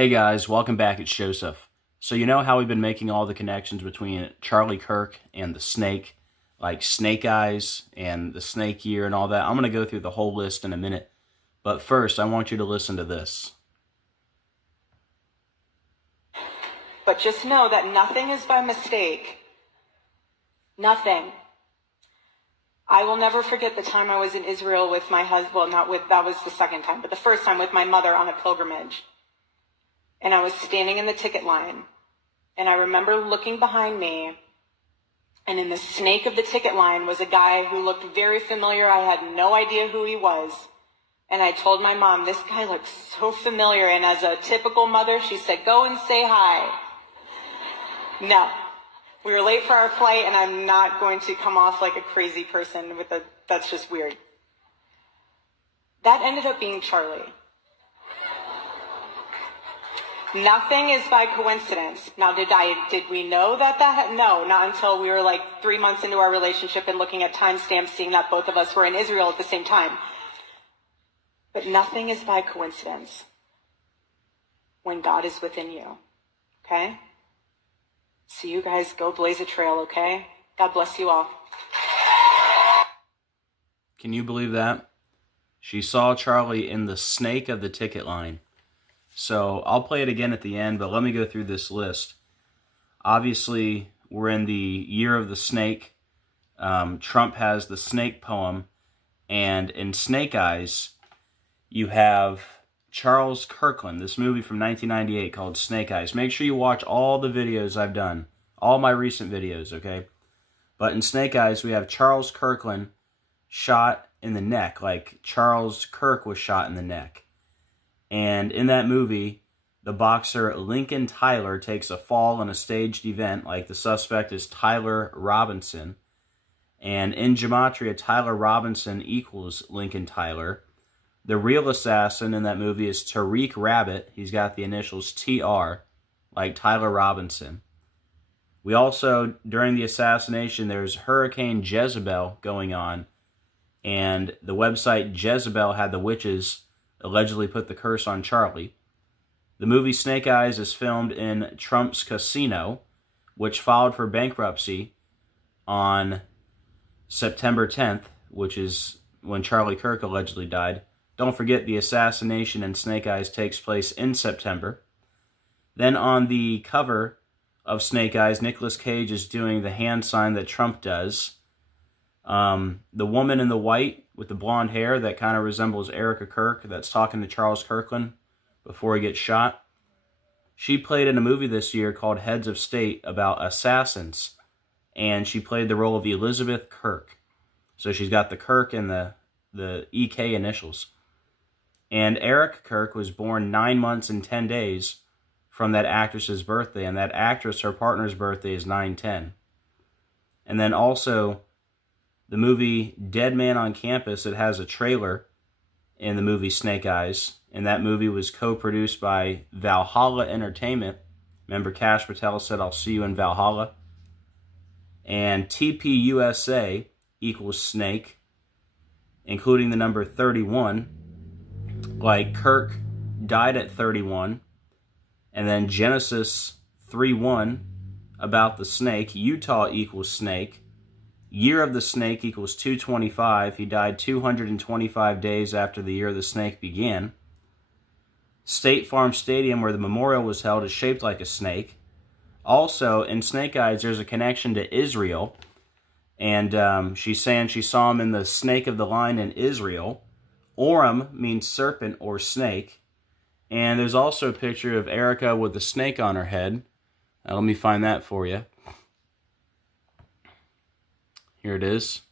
Hey guys, welcome back. It's Joseph. So you know how we've been making all the connections between Charlie Kirk and the snake, like Snake Eyes and the snake year and all that? I'm going to go through the whole list in a minute. But first, I want you to listen to this. But just know that nothing is by mistake. Nothing. I will never forget the time I was in Israel with my husband. Well, that was the second time, but the first time with my mother on a pilgrimage. And I was standing in the ticket line. And I remember looking behind me. And in the snake of the ticket line was a guy who looked very familiar. I had no idea who he was. And I told my mom, this guy looks so familiar. And as a typical mother, she said, go and say hi. No. We were late for our flight, and I'm not going to come off like a crazy person with that's just weird. That ended up being Charlie. Nothing is by coincidence. Now, did we know that? No, not until we were like 3 months into our relationship and looking at timestamps, seeing that both of us were in Israel at the same time. But nothing is by coincidence when God is within you, okay? So you guys go blaze a trail, okay? God bless you all. Can you believe that? She saw Charlie in the snake of the ticket line. So I'll play it again at the end, but let me go through this list. Obviously, we're in the year of the snake. Trump has the snake poem. And in Snake Eyes, you have Charles Kirkland, this movie from 1998 called Snake Eyes. Make sure you watch all the videos I've done, all my recent videos, okay? But in Snake Eyes, we have Charles Kirkland shot in the neck, like Charles Kirk was shot in the neck. And in that movie, the boxer Lincoln Tyler takes a fall in a staged event, like the suspect is Tyler Robinson. And in Gematria, Tyler Robinson equals Lincoln Tyler. The real assassin in that movie is Tariq Rabbit. He's got the initials TR, like Tyler Robinson. We also, during the assassination, there's Hurricane Jezebel going on. And the website Jezebel had the witches allegedly put the curse on Charlie. The movie Snake Eyes is filmed in Trump's casino, which filed for bankruptcy on September 10th, which is when Charlie Kirk allegedly died. Don't forget, the assassination in Snake Eyes takes place in September. Then on the cover of Snake Eyes, Nicolas Cage is doing the hand sign that Trump does. The woman in the white with the blonde hair that kind of resembles Erika Kirk that's talking to Charles Kirkland before he gets shot. She played in a movie this year called Heads of State about assassins. And she played the role of Elizabeth Kirk. So she's got the Kirk and the EK initials. And Eric Kirk was born 9 months and 10 days from that actress's birthday. And that actress, her partner's birthday is 9/10. And then also, the movie Dead Man on Campus, it has a trailer in the movie Snake Eyes. And that movie was co-produced by Valhalla Entertainment. Remember, Cash Patel said, I'll see you in Valhalla. And TPUSA equals snake, including the number 31. Like Kirk died at 31. And then Genesis 3:1 about the snake. Utah equals snake. Year of the snake equals 225. He died 225 days after the year of the snake began. State Farm Stadium, where the memorial was held, is shaped like a snake. Also, in Snake Eyes, there's a connection to Israel. And she's saying she saw him in the snake of the line in Israel. Orim means serpent or snake. And there's also a picture of Erika with a snake on her head. Let me find that for you. Here it is.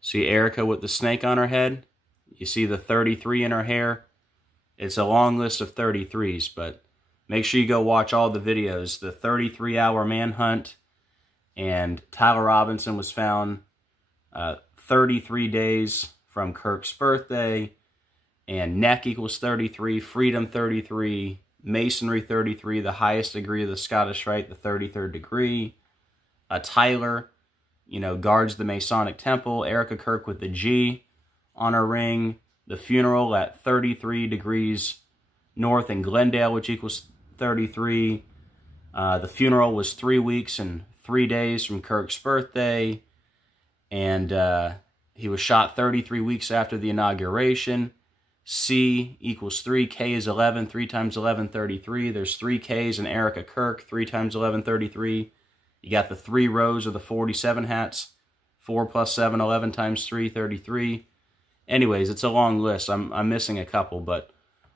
See Erika with the snake on her head? You see the 33 in her hair? It's a long list of 33s, but make sure you go watch all the videos. The 33-hour manhunt, and Tyler Robinson was found 33 days from Kirk's birthday, and neck equals 33, freedom 33, masonry 33, the highest degree of the Scottish Rite, the 33rd degree. Tyler, guards the Masonic Temple. Erika Kirk with the G on her ring. The funeral at 33 degrees north in Glendale, which equals 33. The funeral was 3 weeks and 3 days from Kirk's birthday. And he was shot 33 weeks after the inauguration. C equals 3. K is 11. 3 times 11, 33. There's 3 Ks in Erika Kirk. 3 times 11, 33. You got the 3 rows of the 47 hats. 4 plus 7, 11 times 3, 33. Anyways, it's a long list. I'm missing a couple, but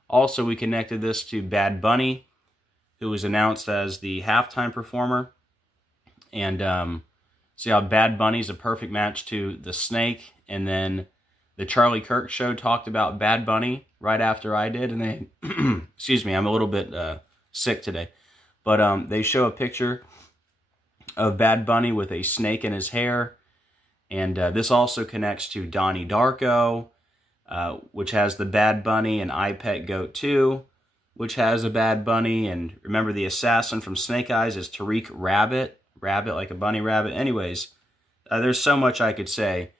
also we connected this to Bad Bunny, who was announced as the halftime performer. And see how Bad Bunny's a perfect match to the Snake. And then the Charlie Kirk show talked about Bad Bunny right after I did. And they, excuse me, I'm a little bit sick today. But they show a picture of Bad Bunny with a snake in his hair. And this also connects to Donnie Darko, which has the Bad Bunny, and I Pet Goat 2, which has a Bad Bunny. And remember, the assassin from Snake Eyes is Tariq Rabbit. Rabbit, like a bunny rabbit. Anyways, there's so much I could say.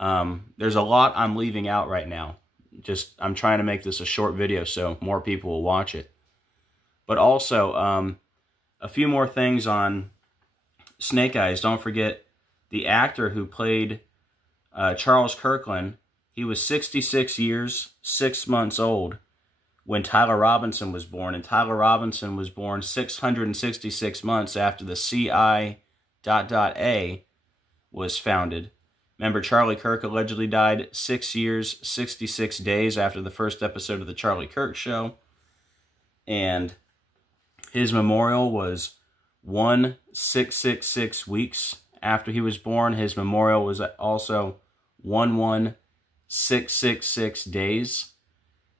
There's a lot I'm leaving out right now. I'm trying to make this a short video so more people will watch it. But also, a few more things on Snake Eyes. Don't forget, the actor who played Charles Kirkland, he was 66 years, 6 months old when Tyler Robinson was born. And Tyler Robinson was born 666 months after the CI ... was founded. Remember, Charlie Kirk allegedly died 6 years, 66 days after the first episode of The Charlie Kirk Show. And his memorial was 1666 weeks after he was born. His memorial was also 11666 days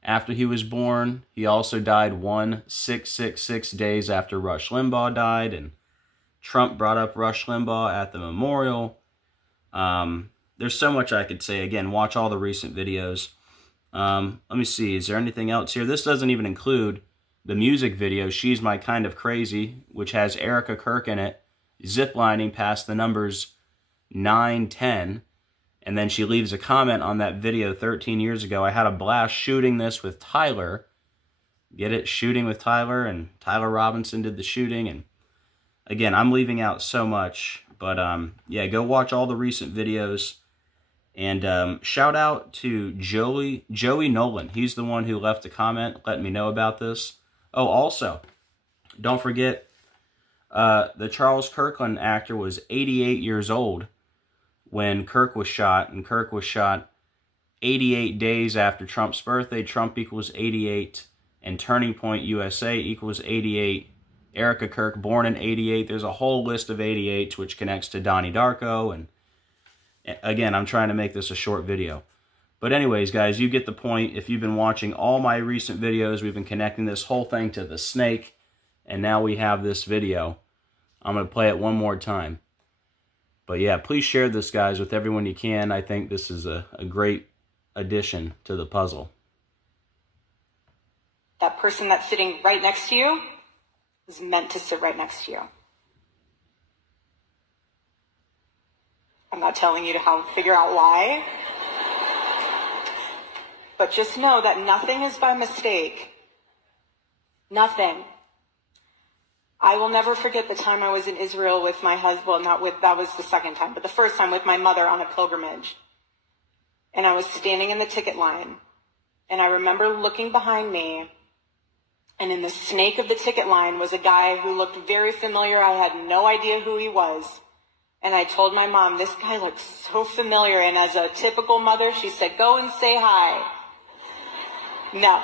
after he was born. He also died 1666 days after Rush Limbaugh died, and Trump brought up Rush Limbaugh at the memorial. There's so much I could say. Again, watch all the recent videos. Let me see, is there anything else here? This doesn't even include the music video, She's My Kind of Crazy, which has Erika Kirk in it, ziplining past the numbers 9, 10, and then she leaves a comment on that video 13 years ago. I had a blast shooting this with Tyler. Get it? Shooting with Tyler, and Tyler Robinson did the shooting. And again, I'm leaving out so much, but yeah, go watch all the recent videos. And shout out to Joey Nolan. He's the one who left a comment letting me know about this. Oh, also, don't forget, the Charles Kirkland actor was 88 years old when Kirk was shot, and Kirk was shot 88 days after Trump's birthday. Trump equals 88, and Turning Point USA equals 88. Erika Kirk, born in 88. There's a whole list of 88s, which connects to Donnie Darko, and again, I'm trying to make this a short video. But anyways, guys, you get the point. If you've been watching all my recent videos, we've been connecting this whole thing to the snake, and now we have this video. I'm going to play it one more time. But yeah, please share this, guys, with everyone you can. I think this is a great addition to the puzzle. That person that's sitting right next to you is meant to sit right next to you. I'm not telling you how to figure out why. But just know that nothing is by mistake. Nothing. I will never forget the time I was in Israel with my husband. That was the second time, but the first time with my mother on a pilgrimage. And I was standing in the ticket line. And I remember looking behind me. And in the snake of the ticket line was a guy who looked very familiar. I had no idea who he was. And I told my mom, this guy looks so familiar. And as a typical mother, she said, go and say hi. No.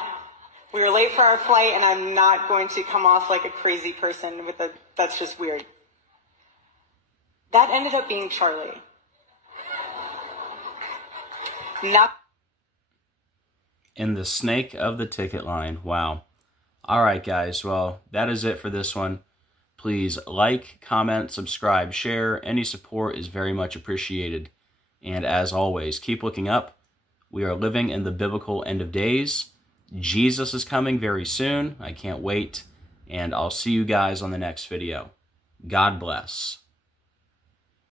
We were late for our flight, and I'm not going to come off like a crazy person that's just weird. That ended up being Charlie. In the snake of the ticket line. Wow. All right, guys. Well, that is it for this one. Please like, comment, subscribe, share. Any support is very much appreciated. And as always, keep looking up. We are living in the biblical end of days. Jesus is coming very soon. I can't wait. And I'll see you guys on the next video. God bless.